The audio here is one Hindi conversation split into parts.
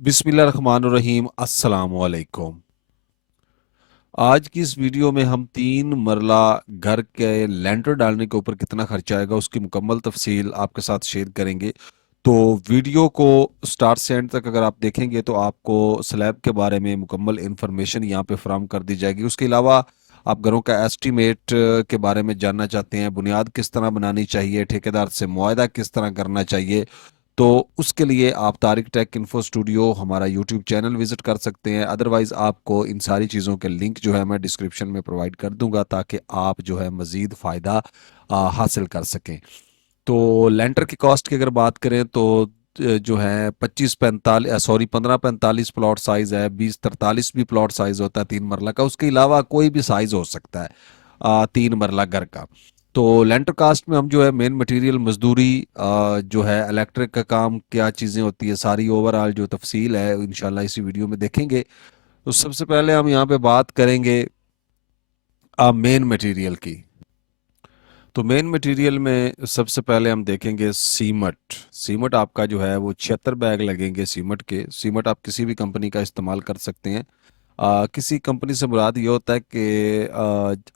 बिस्मिल्लाहिर्रहमानिर्रहीम अस्सलाम वालेकुम। आज की इस वीडियो में हम 3 मरला घर के लेंटर डालने के ऊपर कितना खर्चा आएगा उसकी मुकम्मल तफसील आपके साथ शेयर करेंगे। तो वीडियो को स्टार्ट से एंड तक अगर आप देखेंगे तो आपको स्लैब के बारे में मुकम्मल इंफॉर्मेशन यहाँ पे फराहम कर दी जाएगी। उसके अलावा आप घरों का एस्टीमेट के बारे में जानना चाहते हैं, बुनियाद किस तरह बनानी चाहिए, ठेकेदार से मुआहदा किस तरह करना चाहिए, तो उसके लिए आप तारिक टेक इन्फो स्टूडियो हमारा यूट्यूब चैनल विजिट कर सकते हैं। अदरवाइज़ आपको इन सारी चीज़ों के लिंक जो है मैं डिस्क्रिप्शन में प्रोवाइड कर दूंगा ताकि आप जो है मज़ीद फ़ायदा हासिल कर सकें। तो लेंटर की कॉस्ट की अगर बात करें तो जो है 15 45 प्लॉट साइज़ है, 20 43 भी प्लॉट साइज़ होता है 3 मरला का। उसके अलावा कोई भी साइज़ हो सकता है 3 मरला घर का। तो लेंटर कास्ट में हम जो है मेन मटेरियल, मजदूरी, जो है इलेक्ट्रिक का काम, क्या चीज़ें होती है, सारी ओवरऑल जो तफसील है इंशाल्लाह इसी वीडियो में देखेंगे। तो सबसे पहले हम यहाँ पे बात करेंगे मेन मटेरियल की। तो मेन मटेरियल में सबसे पहले हम देखेंगे सीमट। सीमट आपका जो है वो 76 बैग लगेंगे सीमट के। सीमट आप किसी भी कंपनी का इस्तेमाल कर सकते हैं। किसी कंपनी से मुराद ये होता है कि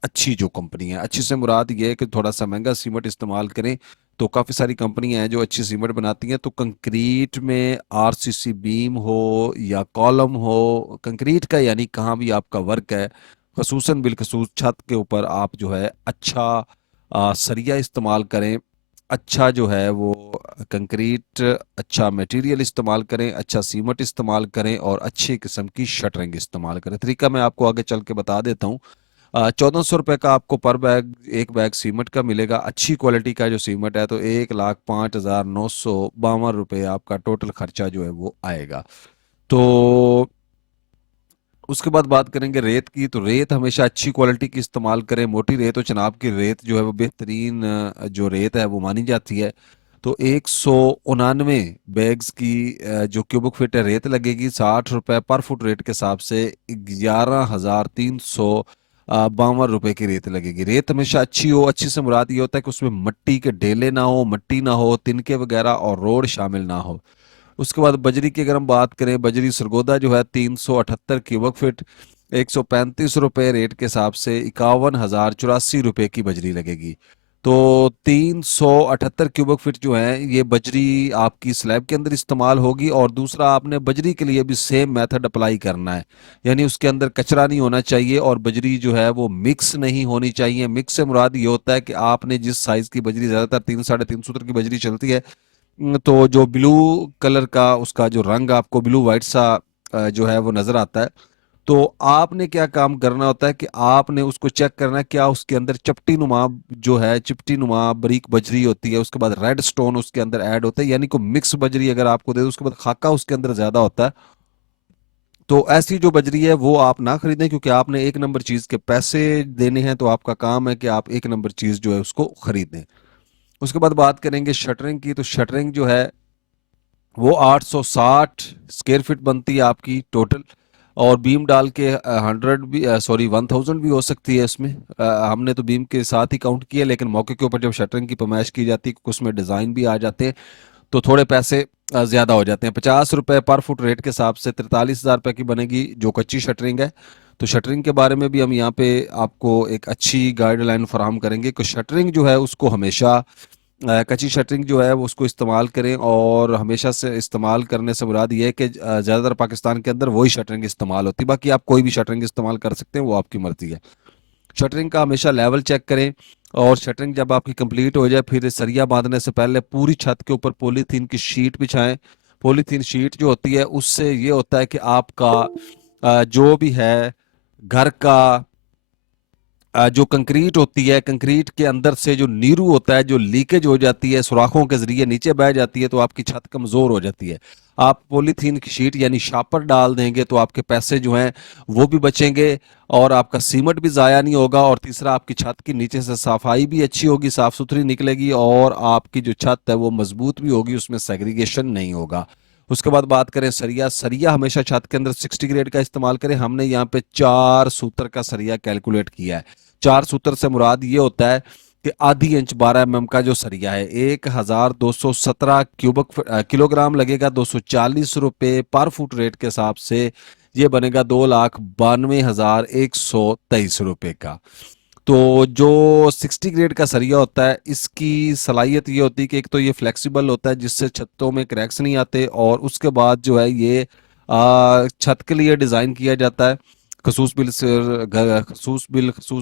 अच्छी जो कंपनी है, अच्छी से मुराद ये है कि थोड़ा सा महंगा सीमेंट इस्तेमाल करें। तो काफ़ी सारी कंपनियां हैं जो अच्छी सीमेंट बनाती हैं। तो कंक्रीट में आरसीसी बीम हो या कॉलम हो, कंक्रीट का यानी कहाँ भी आपका वर्क है, खसूसन बिलखसूस छत के ऊपर आप जो है अच्छा सरिया इस्तेमाल करें, अच्छा जो है वो कंक्रीट, अच्छा मटेरियल इस्तेमाल करें, अच्छा सीमेंट इस्तेमाल करें और अच्छी किस्म की शटरिंग इस्तेमाल करें। तरीका मैं आपको आगे चल के बता देता हूँ। 1400 रुपये का आपको पर बैग, एक बैग सीमेंट का मिलेगा। अच्छी क्वालिटी का जो सीमेंट है तो 1,05,952 रुपये आपका टोटल खर्चा जो है वो आएगा। तो उसके बाद बात करेंगे रेत की। तो रेत हमेशा अच्छी क्वालिटी की इस्तेमाल करें। मोटी रेत और चिनाब की रेत जो है वो बेहतरीन जो रेत है वो मानी जाती है। तो 199 बैग्स की जो क्यूबिक फीट है रेत लगेगी। 60 रुपये पर फुट रेट के हिसाब से 11,352 रुपये की रेत लगेगी। रेत हमेशा अच्छी हो। अच्छी से मुराद ये होता है कि उसमें मिट्टी के ढेले ना हो, मिट्टी ना हो, तिनके वगैरह और रोड शामिल ना हो। उसके बाद बजरी की अगर हम बात करें, बजरी सरगोदा जो है 378 क्यूबिक फीट, 135 रुपये रेट के हिसाब से 51,084 रुपये की बजरी लगेगी। तो 378 क्यूबिक फीट जो है ये बजरी आपकी स्लैब के अंदर इस्तेमाल होगी। और दूसरा, आपने बजरी के लिए भी सेम मेथड अप्लाई करना है, यानी उसके अंदर कचरा नहीं होना चाहिए और बजरी जो है वो मिक्स नहीं होनी चाहिए। मिक्स से मुराद ये होता है कि आपने जिस साइज की बजरी, ज़्यादातर 3 साढ़े 3 सूत्र की बजरी चलती है, तो जो ब्लू कलर का उसका जो रंग आपको ब्लू वाइट सा जो है वो नजर आता है। तो आपने क्या काम करना होता है कि आपने उसको चेक करना है क्या उसके अंदर चपटी नुमा जो है, चिपटी नुमा बारीक बजरी होती है, उसके बाद रेड स्टोन उसके अंदर ऐड होता है, यानी को मिक्स बजरी अगर आपको दे दो, उसके बाद खाका उसके अंदर ज्यादा होता है। तो ऐसी जो बजरी है वो आप ना खरीदें, क्योंकि आपने एक नंबर चीज के पैसे देने हैं। तो आपका काम है कि आप एक नंबर चीज जो है उसको खरीदें। उसके बाद बात करेंगे शटरिंग की। तो शटरिंग जो है वो 860 स्क्वायर फीट बनती है आपकी टोटल। और बीम डाल के 100 भी, सॉरी 1000 भी हो सकती है इसमें। हमने तो बीम के साथ ही काउंट किया, लेकिन मौके के ऊपर जब शटरिंग की पैमाइश की जाती है क्योंकि उसमें डिज़ाइन भी आ जाते हैं तो थोड़े पैसे ज़्यादा हो जाते हैं। 50 रुपये पर फुट रेट के हिसाब से 43,000 रुपये की बनेगी जो कच्ची शटरिंग है। तो शटरिंग के बारे में भी हम यहाँ पे आपको एक अच्छी गाइडलाइन फराहम करेंगे कि शटरिंग जो है उसको हमेशा कच्ची शटरिंग जो है वो उसको इस्तेमाल करें। और हमेशा से इस्तेमाल करने से मुराद ये है कि ज़्यादातर पाकिस्तान के अंदर वही शटरिंग इस्तेमाल होती है। बाकी आप कोई भी शटरिंग इस्तेमाल कर सकते हैं, वो आपकी मर्जी है। शटरिंग का हमेशा लेवल चेक करें। और शटरिंग जब आपकी कंप्लीट हो जाए फिर सरिया बांधने से पहले पूरी छत के ऊपर पॉलीथीन की शीट बिछाएं। पॉलीथीन शीट जो होती है उससे ये होता है कि आपका जो भी है घर का जो कंक्रीट होती है, कंक्रीट के अंदर से जो नीरू होता है, जो लीकेज हो जाती है, सुराखों के जरिए नीचे बह जाती है, तो आपकी छत कमजोर हो जाती है। आप पॉलीथीन की शीट यानी शापर डाल देंगे तो आपके पैसे जो हैं वो भी बचेंगे और आपका सीमेंट भी ज़ाया नहीं होगा। और तीसरा, आपकी छत की नीचे से सफाई भी अच्छी होगी, साफ सुथरी निकलेगी और आपकी जो छत है वो मजबूत भी होगी, उसमें सेग्रीगेशन नहीं होगा। उसके बाद बात करें सरिया। सरिया हमेशा छत के अंदर 60 ग्रेड का इस्तेमाल करें। हमने यहाँ पे 4 सूत्र का सरिया कैलकुलेट किया है। 4 सूत्र से मुराद ये होता है कि आधी इंच 12 mm का जो सरिया है 1217 किलोग्राम लगेगा, 240 रुपये पर फुट रेट के हिसाब से ये बनेगा 2,92,123 रुपये का। तो जो 60 ग्रेड का सरिया होता है इसकी सलाहियत ये होती है कि एक तो ये फ्लेक्सिबल होता है जिससे छतों में क्रैक्स नहीं आते, और उसके बाद जो है ये छत के लिए डिज़ाइन किया जाता है, खसूस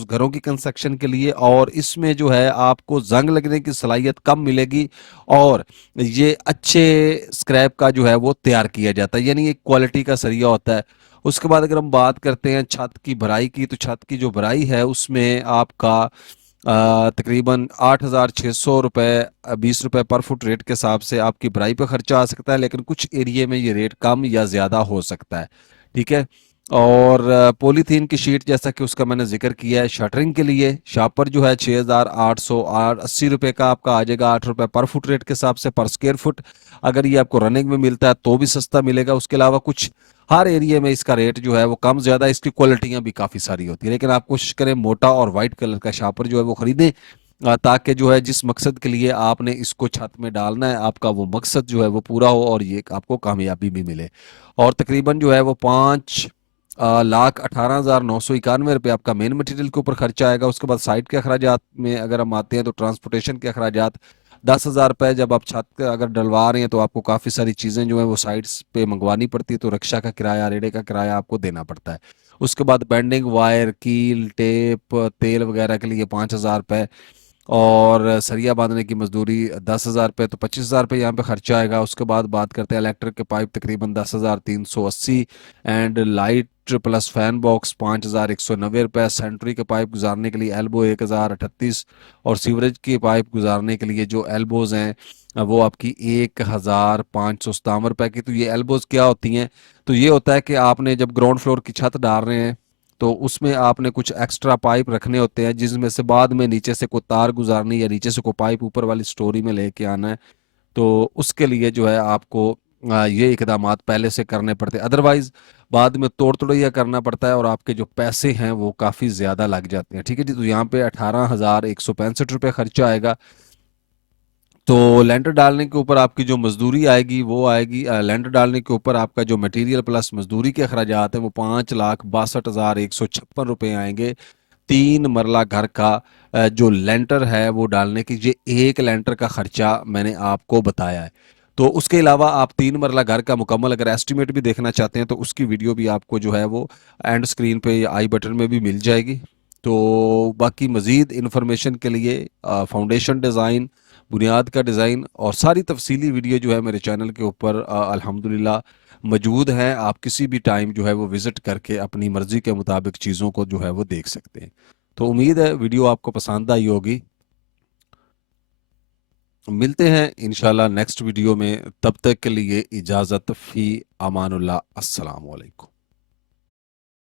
घरों की कंस्ट्रक्शन के लिए। और इसमें जो है आपको जंग लगने की सलाहियत कम मिलेगी, और ये अच्छे स्क्रैप का जो है वो तैयार किया जाता है, यानी एक क्वालिटी का सरिया होता है। उसके बाद अगर हम बात करते हैं छत की भराई की, तो छत की जो भराई है उसमें आपका तकरीबन 8,600 रुपये 20 रुपये पर फुट रेट के हिसाब से आपकी भराई पे खर्चा आ सकता है, लेकिन कुछ एरिया में ये रेट कम या ज़्यादा हो सकता है। ठीक है। और पॉलीथीन की शीट जैसा कि उसका मैंने जिक्र किया है, शटरिंग के लिए शापर जो है 6,880 रुपये का आपका आ जाएगा, 8 रुपये पर फुट रेट के हिसाब से पर स्क्वायर फुट। अगर ये आपको रनिंग में मिलता है तो भी सस्ता मिलेगा। उसके अलावा कुछ हर एरिया में इसका रेट जो है वो कम ज़्यादा, इसकी क्वालिटियाँ भी काफ़ी सारी होती है, लेकिन आप कोशिश करें मोटा और वाइट कलर का शापर जो है वो खरीदें, ताकि जो है जिस मकसद के लिए आपने इसको छत में डालना है आपका वो मकसद जो है वो पूरा हो और ये आपको कामयाबी भी मिले। और तकरीबन जो है वो 5,18,991 रुपये आपका मेन मटेरियल के ऊपर खर्चा आएगा। उसके बाद साइड के अखराजात में अगर हम आते हैं तो ट्रांसपोर्टेशन के अखराजात 10,000 रुपये। जब आप छत का अगर डलवा रहे हैं तो आपको काफ़ी सारी चीज़ें जो है वो साइड्स पे मंगवानी पड़ती है, तो रिक्शा का किराया, रेड़े का किराया आपको देना पड़ता है। उसके बाद बेंडिंग वायर, कील, टेप, तेल वगैरह के लिए 5,000 रुपये, और सरिया बांधने की मजदूरी 10,000 रुपये, तो 25,000 रुपये यहाँ पे खर्चा आएगा। उसके बाद बात करते हैं इलेक्ट्रिक के पाइप तकरीबन 10,380, and light plus fan box 5,190 रुपये। सेंट्री के पाइप गुजारने के लिए एल्बो 1,038, और सीवरेज के पाइप गुजारने के लिए जो एल्बोज हैं वो आपकी 1,557 रुपये की। तो ये एल्बोज क्या होती हैं? तो ये होता है कि आपने जब ग्राउंड फ्लोर की छत डाल रहे हैं तो उसमें आपने कुछ एक्स्ट्रा पाइप रखने होते हैं जिसमें से बाद में नीचे से कोई तार गुजारनी या नीचे से कोई पाइप ऊपर वाली स्टोरी में लेके आना है, तो उसके लिए जो है आपको ये इकदामात पहले से करने पड़ते हैं, अदरवाइज बाद में तोड़ तोड़ैया करना पड़ता है और आपके जो पैसे हैं वो काफ़ी ज़्यादा लग जाते हैं। ठीक है जी। तो यहाँ पे 18,165 रुपये खर्चा आएगा। तो लेंटर डालने के ऊपर आपकी जो मजदूरी आएगी वो आएगी, लेंटर डालने के ऊपर आपका जो मटेरियल प्लस मजदूरी के अखराजात हैं वो 5,62,156 रुपये आएंगे। 3 मरला घर का जो लेंटर है वो डालने की, ये एक लेंटर का खर्चा मैंने आपको बताया है। तो उसके अलावा आप 3 मरला घर का मुकम्मल अगर एस्टिमेट भी देखना चाहते हैं तो उसकी वीडियो भी आपको जो है वो एंड स्क्रीन पे या आई बटन में भी मिल जाएगी। तो बाकी मज़ीद इन्फॉर्मेशन के लिए फाउंडेशन डिज़ाइन, बुनियाद का डिज़ाइन और सारी तफसीली वीडियो जो है मेरे चैनल के ऊपर अल्हम्दुलिल्लाह मौजूद हैं। आप किसी भी टाइम जो है वो विज़िट करके अपनी मर्ज़ी के मुताबिक चीज़ों को जो है वो देख सकते हैं। तो उम्मीद है वीडियो आपको पसंद आई होगी। मिलते हैं इंशाल्लाह नेक्स्ट वीडियो में, तब तक के लिए इजाज़त फ़ी अमानुल्लाह। अस्सलाम वालेकुम।